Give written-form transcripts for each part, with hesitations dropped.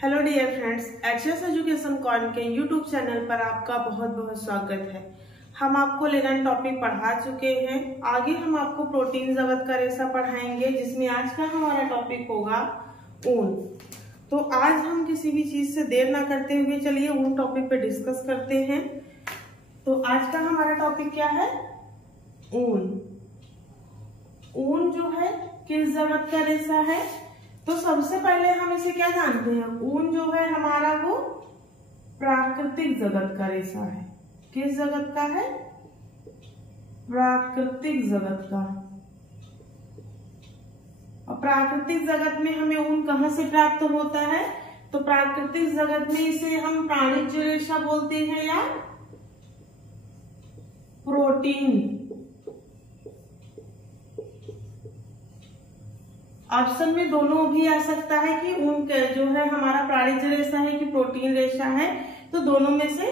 Hello dear friends, HS education corn के YouTube channel पर आपका बहुत बहुत स्वागत है। हम आपको लेलन टॉपिक पढ़ा चुके हैं। आगे हम आपको प्रोटीन जगत का रेशा पढ़ाएंगे, जिसमें आज का हमारा टॉपिक होगा ऊन। तो आज हम किसी भी चीज से देर ना करते हुए चलिए ऊन टॉपिक पे डिस्कस करते हैं। तो आज का हमारा टॉपिक क्या है? ऊन। ऊन जो है किस जगत का रेशा है? तो सबसे पहले हम इसे क्या जानते हैं? ऊन जो है हमारा वो प्राकृतिक जगत का रेशा है। किस जगत का है? प्राकृतिक जगत का। और प्राकृतिक जगत में हमें ऊन कहां से प्राप्त होता है? तो प्राकृतिक जगत में इसे हम प्राणिज रेशा बोलते हैं या प्रोटीन। ऑप्शन में दोनों भी आ सकता है कि ऊन जो है हमारा प्राणिज रेशा है कि प्रोटीन रेशा है। तो दोनों में से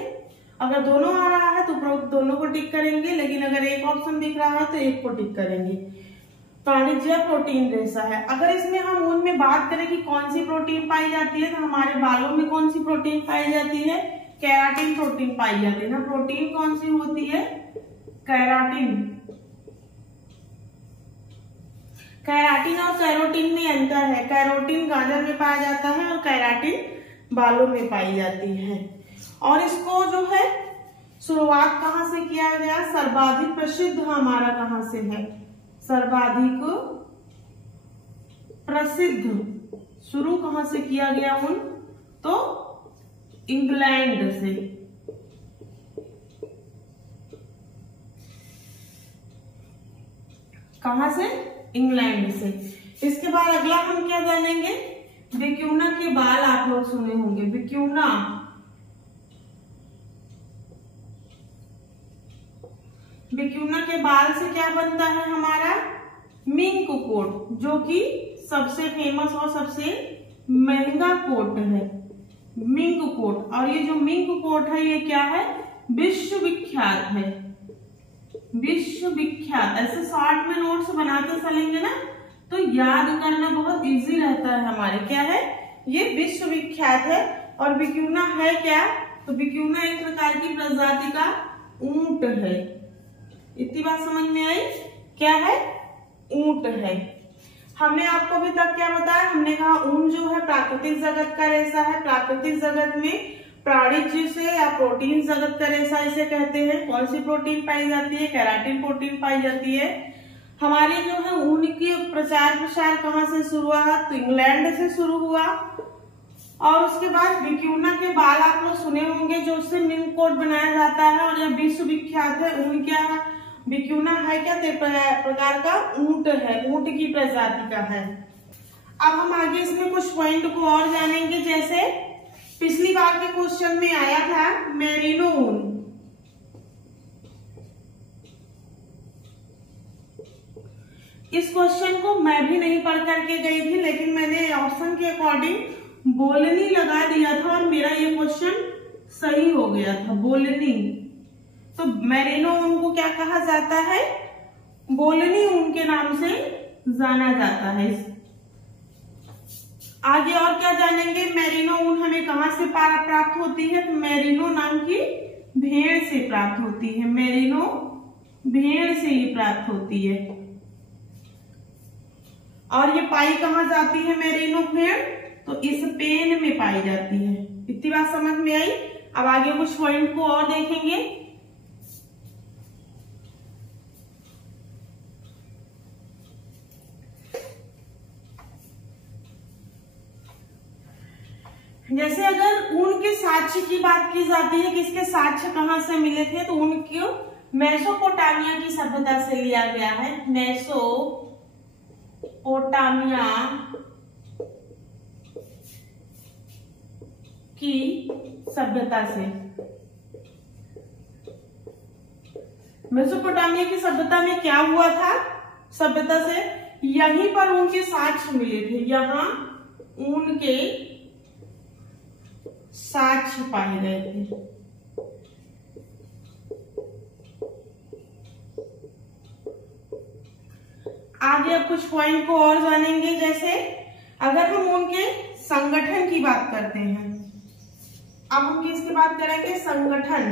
अगर दोनों आ रहा है तो दोनों को टिक करेंगे, लेकिन अगर एक ऑप्शन दिख रहा है तो एक को टिक करेंगे। प्राणिज या प्रोटीन रेशा है। अगर इसमें हम ऊन में बात करें कि कौन सी प्रोटीन पाई जाती है, तो हमारे बालों में कौन सी प्रोटीन पाई जाती है? केराटिन प्रोटीन पाई जाती है ना। प्रोटीन कौन सी होती है? केराटिन। केराटिन और कैरोटीन में अंतर है। कैरोटीन गाजर में पाया जाता है और केराटिन बालों में पाई जाती है। और इसको जो है शुरुआत कहां से किया गया? सर्वाधिक प्रसिद्ध हमारा कहां से है? सर्वाधिक प्रसिद्ध शुरू कहां से किया गया ऊन? तो इंग्लैंड से। कहां से? इंग्लैंड से। इसके बाद अगला हम क्या जानेंगे? विक्यूना के बाल आप लोग सुने होंगे। विक्यूना, विक्यूना के बाल से क्या बनता है हमारा? मिंक कोट, जो कि सबसे फेमस और सबसे महंगा कोट है, मिंक कोट। और ये जो मिंक कोट है ये क्या है? विश्व विख्यात है। विश्व विख्यात। ऐसे शॉर्ट में नोट्स बनाते चलेंगे ना तो याद करना बहुत इजी रहता है हमारे। क्या है? ये विश्व विख्यात है। और विक्यूना है क्या? तो विक्यूना एक प्रकार की प्रजाति का ऊंट है। इतनी बात समझ में आई? क्या है? ऊंट है। हमने आपको अभी तक क्या बताया? हमने कहा ऊन जो है प्राकृतिक जगत का रेशा है। प्राकृतिक जगत में प्राणिज से या प्रोटीन जगत का रेशा इसे कहते हैं। कौन सी प्रोटीन पाई जाती है? केराटिन प्रोटीन पाई जाती है। हमारे जो है ऊन के प्रचार प्रसार कहाँ से शुरू हुआ? तो इंग्लैंड से शुरू हुआ। और उसके बाद विक्यूना के बाल आप लोग सुने होंगे, जो उससे मिंक कोट बनाया जाता है और यह विश्व विख्यात है। ऊन क्या है? विक्यूना है क्या? प्रकार का ऊंट है, ऊंट की प्रजाति का है। अब हम आगे इसमें कुछ पॉइंट को और जानेंगे। जैसे पिछली बार के क्वेश्चन में आया था मेरिनो ऊन। इस क्वेश्चन को मैं भी नहीं पढ़ करके गई थी, लेकिन मैंने ऑप्शन के अकॉर्डिंग बोलनी लगा दिया था और मेरा ये क्वेश्चन सही हो गया था। बोलनी। तो मेरिनो ऊन को क्या कहा जाता है? बोलनी ऊन के नाम से जाना जाता है। आगे और क्या जानेंगे? मेरिनो ऊन हमें कहां से प्राप्त होती है? तो मेरिनो नाम की भेड़ से प्राप्त होती है। मेरिनो भेड़ से ही प्राप्त होती है। और ये पाई कहां जाती है मेरिनो भेड़? तो स्पेन में पाई जाती है। इतनी बात समझ में आई? अब आगे कुछ पॉइंट को और देखेंगे। जैसे अगर ऊन के साक्ष्य की बात की जाती है कि इसके साक्ष्य कहां से मिले थे, तो ऊन को मेसोपोटामिया की सभ्यता से लिया गया है। मेसोपोटामिया की सभ्यता से। मेसोपोटामिया की सभ्यता में क्या हुआ था? सभ्यता से यहीं पर ऊन के साक्ष्य मिले थे। यहां ऊन के साक्ष्य पाए गए थे। आगे अब कुछ पॉइंट को और जानेंगे। जैसे अगर हम उनके संगठन की बात करते हैं, अब हम किसकी बात करेंगे, संगठन।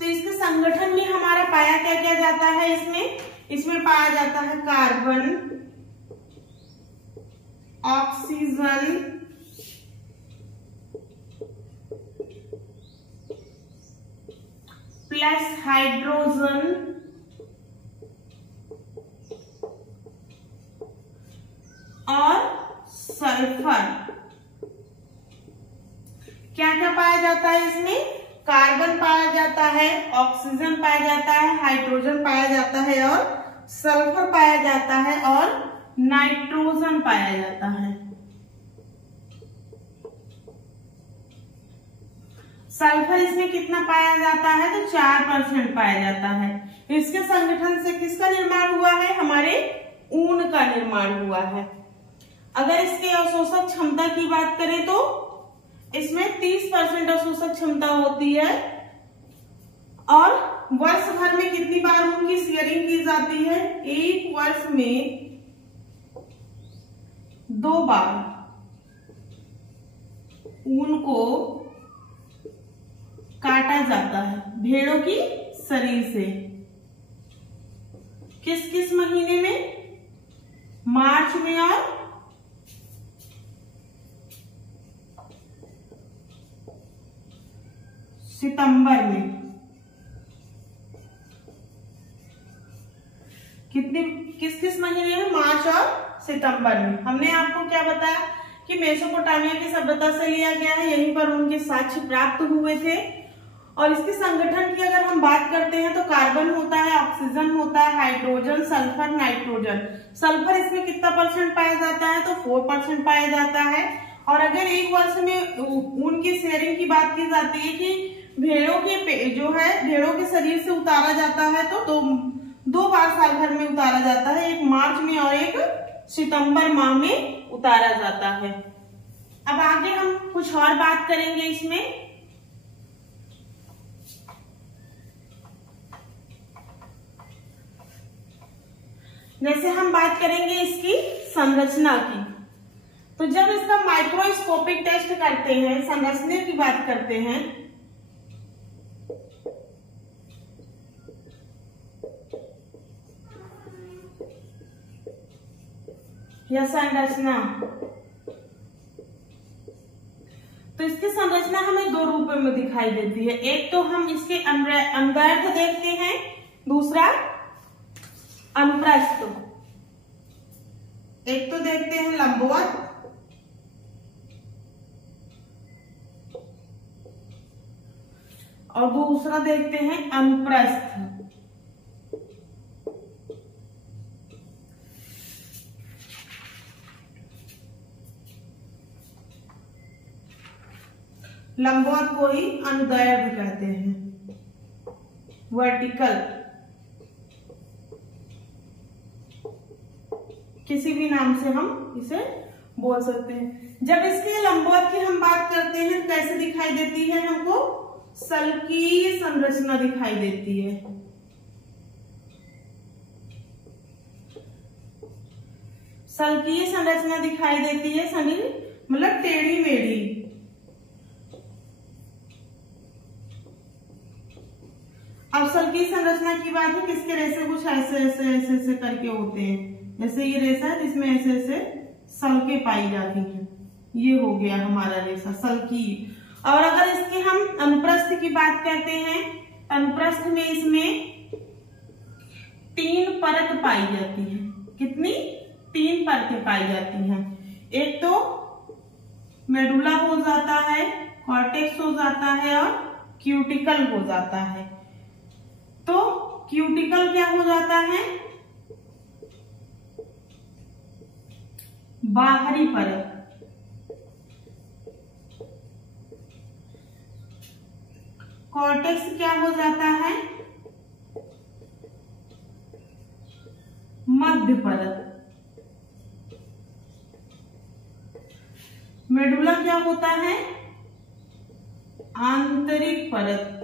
तो इसके संगठन में हमारा पाया क्या क्या जाता है, इसमें पाया जाता है कार्बन, ऑक्सीजन, प्लस हाइड्रोजन और सल्फर। क्या क्या पाया जाता है इसमें, कार्बन पाया जाता है, ऑक्सीजन पाया जाता है, हाइड्रोजन पाया जाता है और सल्फर पाया जाता है और नाइट्रोजन पाया जाता है। सल्फर इसमें कितना पाया जाता है, तो 4% पाया जाता है। इसके संगठन से किसका निर्माण हुआ है, हमारे ऊन का निर्माण हुआ है। अगर इसके अवशोषक क्षमता की बात करें तो इसमें 30% अवशोषक क्षमता होती है और वर्ष भर में कितनी बार ऊन की शेयरिंग की जाती है, एक वर्ष में 2 बार ऊन को काटा जाता है भेड़ों की शरीर से। किस किस महीने में, मार्च में और सितंबर में। किस किस महीने में, मार्च और सितंबर में। हमने आपको क्या बताया कि मेसोपोटामिया की सभ्यता से लिया गया है, यहीं पर उनके साक्ष्य प्राप्त हुए थे। और इसके संगठन की अगर हम बात करते हैं तो कार्बन होता है, ऑक्सीजन होता है, हाइड्रोजन, सल्फर, नाइट्रोजन। सल्फर इसमें कितना % पाया जाता है, तो 4% पाया जाता है। और अगर एक वर्ष में ऊन की शेयरिंग की बात की जाती है कि भेड़ों के शरीर से उतारा जाता है, तो 2 बार साल भर में उतारा जाता है, एक मार्च में और एक सितंबर माह में उतारा जाता है। अब आगे हम कुछ और बात करेंगे इसमें। जैसे हम बात करेंगे इसकी संरचना की, तो जब इसका माइक्रोस्कोपिक टेस्ट करते हैं, संरचना की बात करते हैं, या संरचना, तो इसकी संरचना हमें 2 रूपों में दिखाई देती है। एक तो हम इसके अंदर देखते हैं, दूसरा अनुप्रस्थ। एक तो देखते हैं लंबवत और दूसरा देखते हैं अनुप्रस्थ। लंबवत को ही अनुदैर्घ्य कहते हैं, वर्टिकल, किसी भी नाम से हम इसे बोल सकते हैं। जब इसके लंबवत की हम बात करते हैं कैसे दिखाई देती है, हमको सल्कीय संरचना दिखाई देती है। सल्कीय संरचना दिखाई देती है, मतलब टेढ़ी मेढ़ी। अब सल्कीय संरचना की बात है, किसके रेशे कुछ ऐसे ऐसे ऐसे ऐसे करके होते हैं। जैसे ये रेशा है जिसमें ऐसे ऐसे सल्के पाई जाती हैं, ये हो गया हमारा रेशा सल्कीय। और अगर इसके हम अनुप्रस्थ की बात करते हैं, अनुप्रस्थ में इसमें 3 परत पाई जाती है। कितनी? 3 परतें पाई जाती हैं। एक तो मेडुला हो जाता है, कॉर्टेक्स हो जाता है और क्यूटिकल हो जाता है। तो क्यूटिकल क्या हो जाता है? बाहरी परत। कॉर्टेक्स क्या हो जाता है? मध्य परत। मेडुला क्या होता है? आंतरिक परत।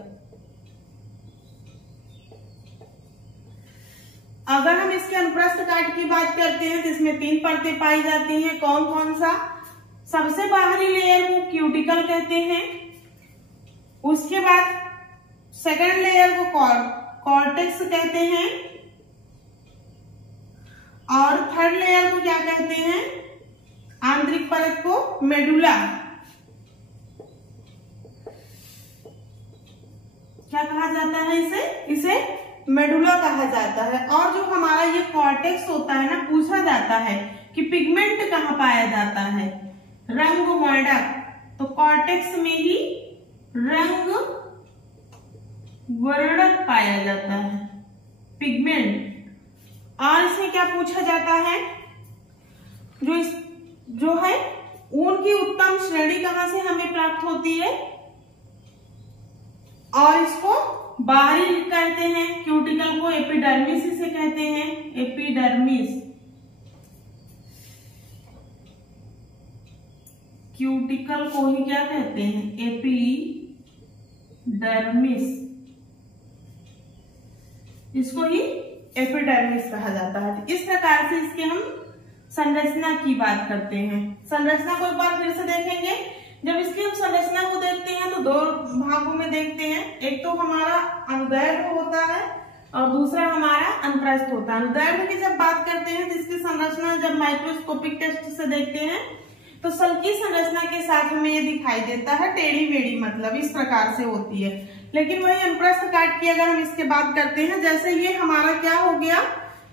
अगर हम इसके अनुप्रस्थ काट की बात करते हैं तो इसमें 3 परतें पाई जाती हैं। कौन कौन सा? सबसे बाहरी लेयर को क्यूटिकल कहते हैं, उसके बाद सेकंड लेयर को कॉर्टेक्स कहते हैं, और थर्ड लेयर को क्या कहते हैं? आंतरिक परत को मेडुला। क्या कहा जाता है इसे मेडुला कहा जाता है। और जो हमारा ये कॉर्टेक्स होता है ना, पूछा जाता है कि पिगमेंट कहाँ पाया जाता है? रंग वर्णक। तो कॉर्टेक्स में ही रंग वर्णक पाया जाता है, पिगमेंट। और इसमें क्या पूछा जाता है? जो है ऊन की उत्तम श्रेणी कहां से हमें प्राप्त होती है? और इसको बाहरी कहते हैं, क्यूटिकल को एपिडर्मिस से कहते हैं, एपिडर्मिस। क्यूटिकल को ही क्या कहते हैं? एपिडर्मिस। इसको ही एपिडर्मिस कहा जाता है। इस प्रकार से इसके हम संरचना की बात करते हैं। संरचना को एक बार फिर से देखेंगे। जब इसकी हम संरचना को देखते हैं तो 2 भागों में देखते हैं। एक तो हमारा अनुदैर्घ्य होता है और दूसरा हमारा अनुप्रस्थ होता है। अनुदैर्घ्य की जब बात करते हैं तो इसकी संरचना जब माइक्रोस्कोपिक टेस्ट से देखते हैं तो सल्की संरचना के साथ हमें ये दिखाई देता है, टेढ़ी मेढ़ी, मतलब इस प्रकार से होती है। लेकिन वही अनुप्रस्थ काट की अगर हम इसके बात करते हैं, जैसे ये हमारा क्या हो गया?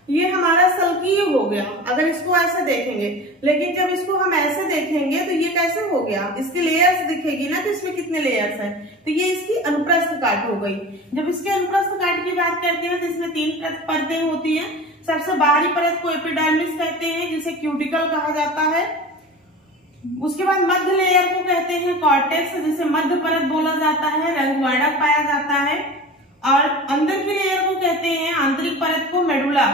ये हमारा सल्कीय हो गया अगर इसको ऐसे देखेंगे। लेकिन जब इसको हम ऐसे देखेंगे तो ये कैसे हो गया? इसकी लेयर्स दिखेगी ना, तो इसमें कितने लेयर्स हैं? तो ये इसकी अनुप्रस्थ काट हो गई। जब इसके अनुप्रस्थ काट की बात करते हैं तो इसमें 3 परतें होती हैं। सबसे बाहरी परत को एपिडर्मिस कहते हैं, जिसे क्यूटिकल कहा जाता है। उसके बाद मध्य लेयर को कहते हैं कॉर्टेक्स, जिसे मध्य परत बोला जाता है, रंग वर्णक पाया जाता है। और अंदर की लेयर को कहते हैं, आंतरिक परत को मेडुला।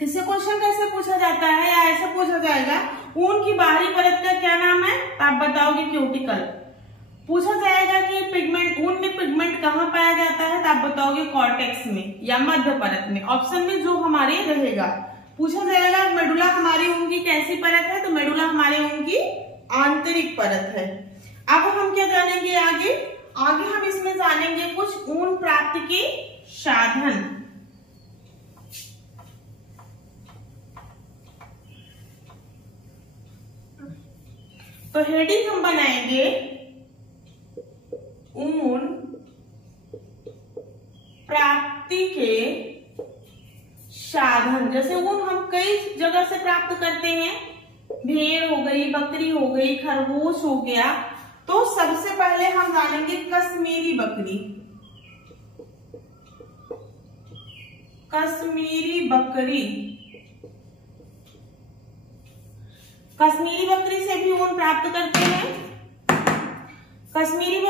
इससे क्वेश्चन कैसे पूछा जाता है या ऐसे पूछा जाएगा, ऊन की बाहरी परत का क्या नाम है? तो आप बताओगे क्यूटिकल। पूछा जाएगा कि पिगमेंट, ऊन में पिगमेंट कहाँ पाया जाता है? तो आप बताओगे कॉर्टेक्स में या मध्य परत में। ऑप्शन में जो हमारे रहेगा। पूछा जाएगा मेडुला हमारी ऊन की कैसी परत है? तो मेडुला हमारे ऊन की आंतरिक परत है। अब हम क्या जानेंगे आगे हम इसमें जानेंगे कुछ ऊन प्राप्ति के साधन। तो हेडिंग हम बनाएंगे ऊन प्राप्ति के साधन। जैसे ऊन हम कई जगह से प्राप्त करते हैं, भेड़ हो गई, बकरी हो गई, खरगोश हो गया। तो सबसे पहले हम जानेंगे कश्मीरी बकरी। कश्मीरी बकरी, कश्मीरी बकरी से भी ऊन प्राप्त करते हैं। कश्मीरी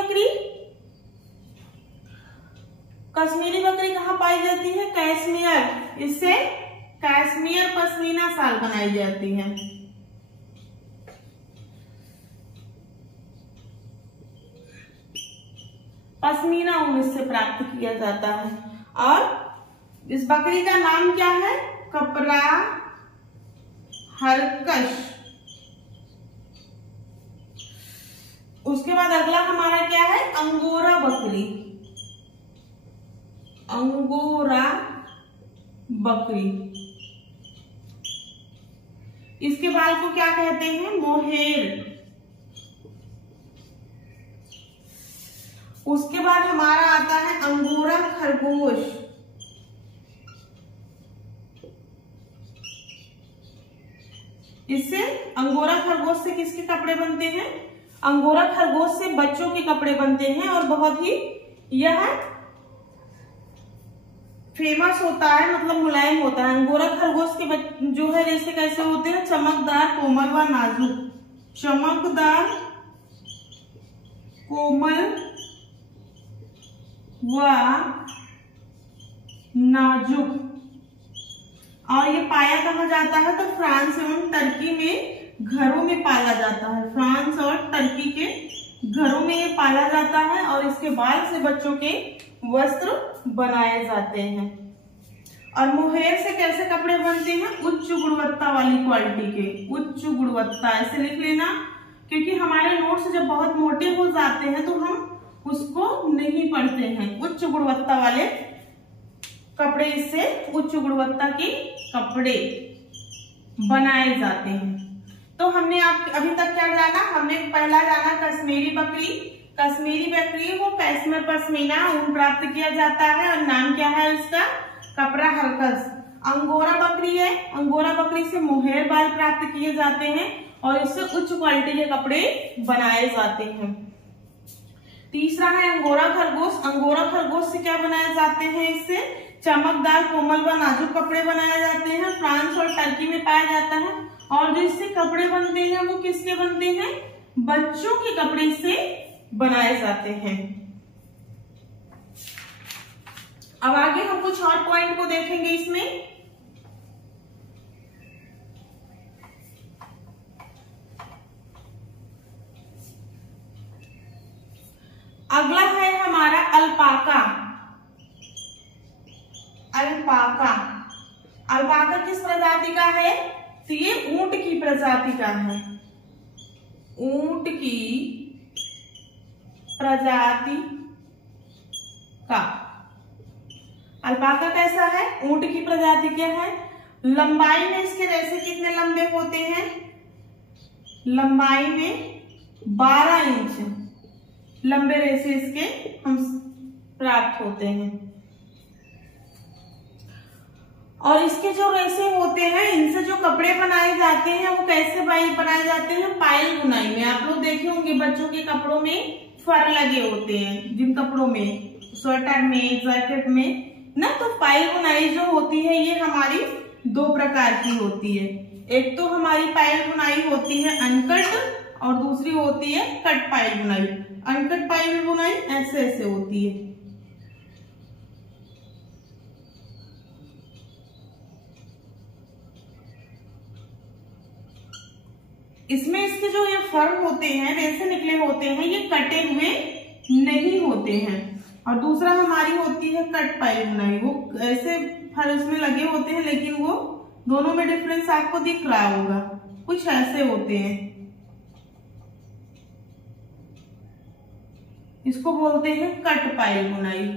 बकरी कहाँ पाई जाती है? कैश्मीर। इससे कैश्मीर पश्मीना शाल बनाई जाती है। पश्मीना ऊन इससे प्राप्त किया जाता है। और इस बकरी का नाम क्या है? कपरा हरकश। उसके बाद अगला हमारा क्या है? अंगोरा बकरी। अंगोरा बकरी, इसके बाल को क्या कहते हैं? मोहेर। उसके बाद हमारा आता है अंगोरा खरगोश। इससे अंगोरा खरगोश से किसके कपड़े बनते हैं? अंगोरा खरगोश से बच्चों के कपड़े बनते हैं और बहुत ही यह फेमस होता है, मतलब मुलायम होता है। अंगोरा खरगोश के जो है जैसे कैसे होते हैं? चमकदार, कोमल व नाजुक। चमकदार, कोमल व नाजुक। और ये पाया कहाँ जाता है? तो फ्रांस एवं टर्की में घरों में पाला जाता है। फ्रांस और टर्की के घरों में ये पाला जाता है और इसके बाल से बच्चों के वस्त्र बनाए जाते हैं। और मोहेर से कैसे कपड़े बनते हैं? उच्च गुणवत्ता वाली क्वालिटी के, उच्च गुणवत्ता ऐसे लिख लेना, क्योंकि हमारे नोट्स जब बहुत मोटे हो जाते हैं तो हम उसको नहीं पढ़ते हैं। उच्च गुणवत्ता वाले कपड़े, इससे उच्च गुणवत्ता के कपड़े बनाए जाते हैं। तो हमने आप अभी तक क्या जाना? हमने पहला जाना कश्मीरी बकरी। कश्मीरी बकरी को कैशमेर पश्मीना ऊन प्राप्त किया जाता है और नाम क्या है उसका? कपड़ा हरकस। अंगोरा बकरी है, अंगोरा बकरी से मोहेर बाल प्राप्त किए जाते हैं और इससे उच्च क्वालिटी के कपड़े बनाए जाते हैं। तीसरा है अंगोरा खरगोश। अंगोरा खरगोश से क्या बनाए जाते हैं? इससे चमकदार, कोमल व नाजुक कपड़े बनाए जाते हैं। फ्रांस और टर्की में पाया जाता है और जो इससे कपड़े बनते हैं वो किसके बनते हैं? बच्चों के कपड़े से बनाए जाते हैं। अब आगे हम कुछ और पॉइंट को देखेंगे इसमें। अगला है हमारा अल्पाका। अल्पाका, अल्पाका किस प्रजाति का है? तो ये ऊंट की प्रजाति का है। ऊंट की प्रजाति का अल्पाका कैसा है? ऊंट की प्रजाति क्या है? लंबाई में इसके रेशे कितने लंबे होते हैं? लंबाई में 12 इंच लंबे रेशे इसके हम प्राप्त होते हैं। और इसके जो रेशे होते हैं, इनसे जो कपड़े बनाए जाते हैं वो कैसे बनाए जाते हैं? पायल बुनाई में। आप लोग देखे होंगे बच्चों के कपड़ों में फर लगे होते हैं, जिन कपड़ों में, स्वेटर में, जैकेट में ना, तो पायल बुनाई जो होती है ये हमारी 2 प्रकार की होती है। एक तो हमारी पायल बुनाई होती है अनकट और दूसरी होती है कट पायल बुनाई। अनकट पायल बुनाई ऐसे ऐसे होती है। इसमें इसके जो ये फर होते हैं, रेशे निकले होते हैं, ये कटे हुए नहीं होते हैं। और दूसरा हमारी होती है कट पायल बुनाई। वो ऐसे फर इसमें लगे होते हैं लेकिन वो दोनों में डिफरेंस आपको दिख रहा होगा, कुछ ऐसे होते हैं। इसको बोलते हैं कट पायल बुनाई।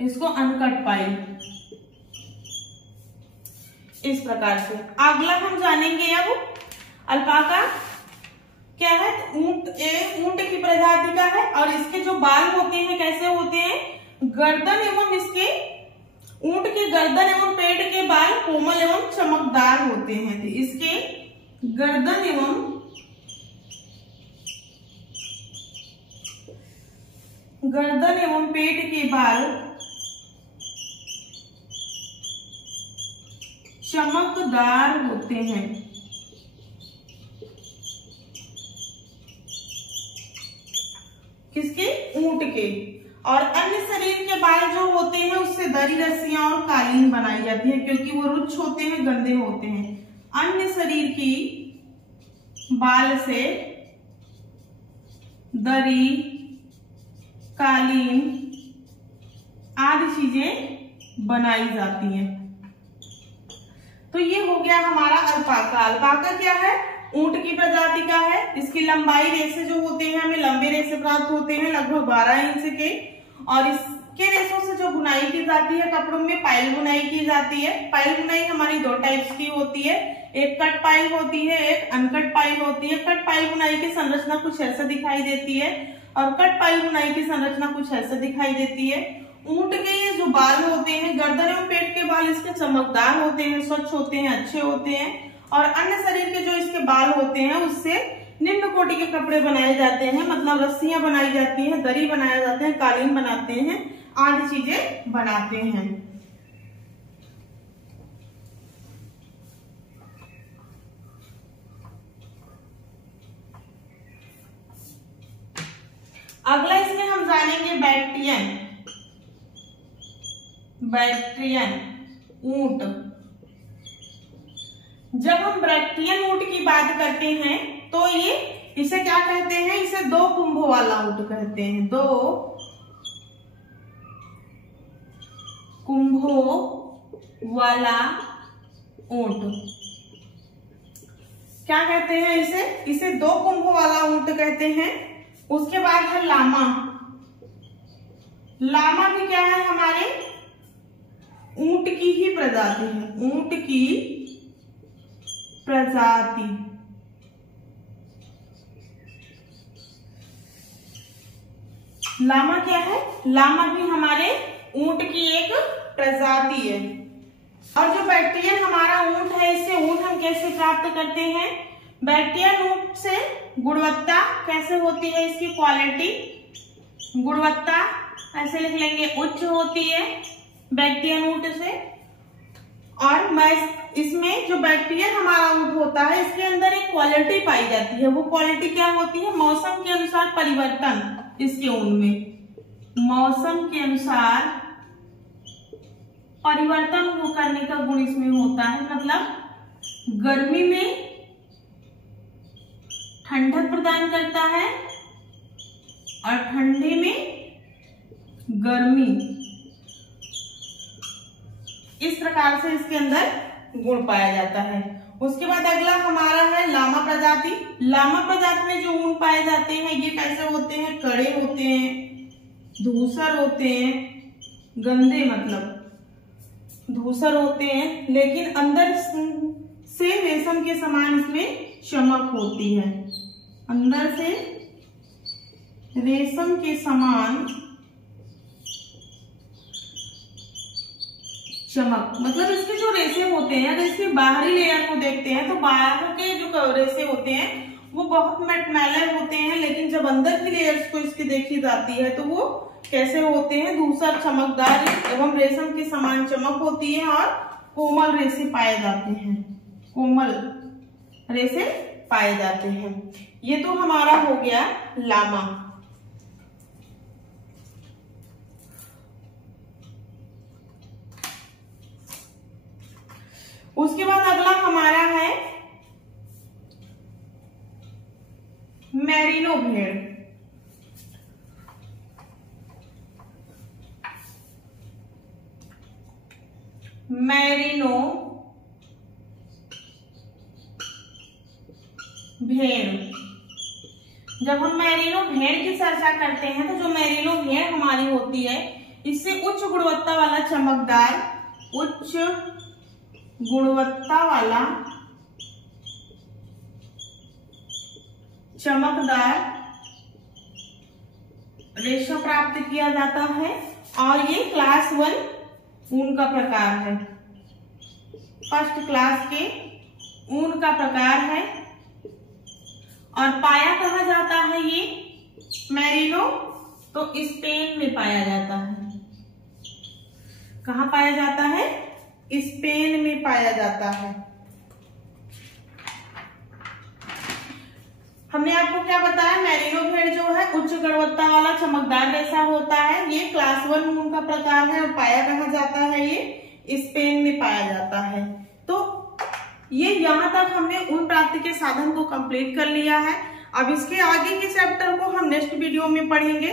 इसको अनकट पायल, इस प्रकार से। अगला हम जानेंगे अब अल्पाका क्या है? ऊंट की प्रजाति का है और इसके जो बाल होते हैं कैसे होते हैं? गर्दन एवं इसके ऊंट के गर्दन एवं पेट के बाल कोमल एवं चमकदार होते हैं। तो इसके गर्दन एवं पेट के बाल चमकदार होते हैं। किसके? ऊंट के। और अन्य शरीर के बाल जो होते हैं उससे दरी, रस्सियां और कालीन बनाई जाती है, क्योंकि वो रुक्ष होते हैं, गंदे होते हैं। अन्य शरीर की बाल से दरी, कालीन आदि चीजें बनाई जाती हैं। तो ये हो गया हमारा अल्पाका। अल्पाका क्या है? ऊंट की प्रजाति का है। इसकी लंबाई रेशे जो होते हैं, हमें लंबे रेशे प्राप्त होते हैं लगभग 12 इंच के। और इसके रेशों से जो बुनाई की जाती है कपड़ों में, पायल बुनाई की जाती है। पायल बुनाई हमारी 2 टाइप्स की होती है, एक कट पायल होती है, एक अनकट पायल होती है। कट पायल बुनाई की संरचना कुछ ऐसा दिखाई देती है और कट पायल बुनाई की संरचना कुछ ऐसा दिखाई देती है। ऊंट के ये जो बाल होते हैं, गर्दन एवं पेट के बाल इसके चमकदार होते हैं, स्वच्छ होते हैं, अच्छे होते हैं। और अन्य शरीर के जो इसके बाल होते हैं उससे निम्न कोटि के कपड़े बनाए जाते हैं, मतलब रस्सियां बनाई जाती हैं, दरी बनाए जाते हैं, कालीन बनाते हैं, आदि चीजें बनाते हैं। अगला इसमें हम जानेंगे बैक्ट्रियन। बैक्ट्रियन ऊंट। जब हम बैक्ट्रियन ऊंट की बात करते हैं तो ये इसे क्या कहते हैं? इसे दो कुंभों वाला ऊंट कहते हैं। दो कुंभों वाला ऊंट क्या कहते हैं इसे? इसे दो कुंभों वाला ऊंट कहते हैं। उसके बाद है लामा। लामा भी क्या है? हमारे ऊंट की ही प्रजाति है। ऊंट की प्रजाति। लामा क्या है? लामा भी हमारे ऊंट की एक प्रजाति है। और जो बैक्टीरियन हमारा ऊंट है, इससे ऊंट हम कैसे प्राप्त करते हैं? बैक्टीरियन ऊंट से गुणवत्ता कैसे होती है? इसकी क्वालिटी, गुणवत्ता ऐसे लिख लेंगे, उच्च होती है बैक्टीरियन ऊंट से। और इसमें जो बैक्टीरियन हमारा ऊंट होता है, इसके अंदर एक क्वालिटी पाई जाती है। वो क्वालिटी क्या होती है? मौसम के अनुसार परिवर्तन। इसके ऊंट में मौसम के अनुसार परिवर्तन करने का गुण इसमें होता है। मतलब गर्मी में ठंडक प्रदान करता है और ठंडे में गर्मी। इस प्रकार से इसके अंदर गुण पाया जाता है। उसके बाद अगला हमारा है लामा प्रजाति। लामा प्रजाति में जो ऊन पाए जाते हैं ये कैसे होते हैं? कड़े होते हैं, धूसर होते हैं, गंदे मतलब धूसर होते हैं, लेकिन अंदर से रेशम के समान इसमें चमक होती है। अंदर से रेशम के समान चमक, मतलब इसके जो रेशे होते हैं, अगर इसके बाहरी लेयर को देखते हैं तो बाहर के जो रेशे होते हैं वो बहुत मेटमैलर होते हैं, लेकिन जब अंदर की लेयर्स को इसकी देखी जाती है तो वो कैसे होते हैं? धूसर, चमकदार एवं रेशम के समान चमक होती है और कोमल रेशे पाए जाते हैं। कोमल रेशे पाए जाते हैं। ये तो हमारा हो गया लामा। उसके बाद अगला हमारा है मेरिनो भेड़। मेरिनो भेड़। जब हम मेरिनो भेड़ की चर्चा करते हैं तो जो मेरिनो भेड़ हमारी होती है, इससे उच्च गुणवत्ता वाला चमकदार, उच्च गुणवत्ता वाला चमकदार रेशा प्राप्त किया जाता है। और ये क्लास 1 ऊन का प्रकार है। फर्स्ट क्लास के ऊन का प्रकार है। और पाया कहाँ जाता है ये मेरिनो? तो स्पेन में पाया जाता है। कहाँ पाया जाता है? स्पेन में पाया जाता है। हमने आपको क्या बताया? मेरिनो भेड़ जो है उच्च गुणवत्ता वाला चमकदार रेशा होता है। ये क्लास 1 ऊन का प्रकार है। और पाया कहाँ जाता है? ये स्पेन में पाया जाता है। तो ये यहाँ तक हमने ऊन प्राप्ति के साधन को कंप्लीट कर लिया है। अब इसके आगे के चैप्टर को हम नेक्स्ट वीडियो में पढ़ेंगे।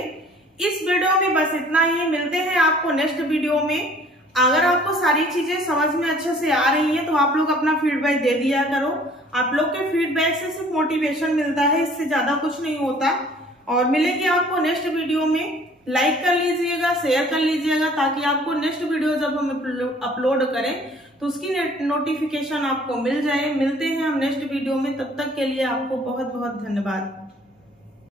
इस वीडियो में बस इतना ही। मिलते हैं आपको नेक्स्ट वीडियो में। अगर आपको सारी चीजें समझ में अच्छे से आ रही है तो आप लोग अपना फीडबैक दे दिया करो। आप लोग के फीडबैक से सिर्फ मोटिवेशन मिलता है, इससे ज्यादा कुछ नहीं होता। और मिलेंगे आपको नेक्स्ट वीडियो में। लाइक कर लीजिएगा, शेयर कर लीजिएगा, ताकि आपको नेक्स्ट वीडियो जब हम अपलोड करें तो उसकी नोटिफिकेशन आपको मिल जाए। मिलते हैं हम नेक्स्ट वीडियो में। तब तक के लिए आपको बहुत बहुत धन्यवाद।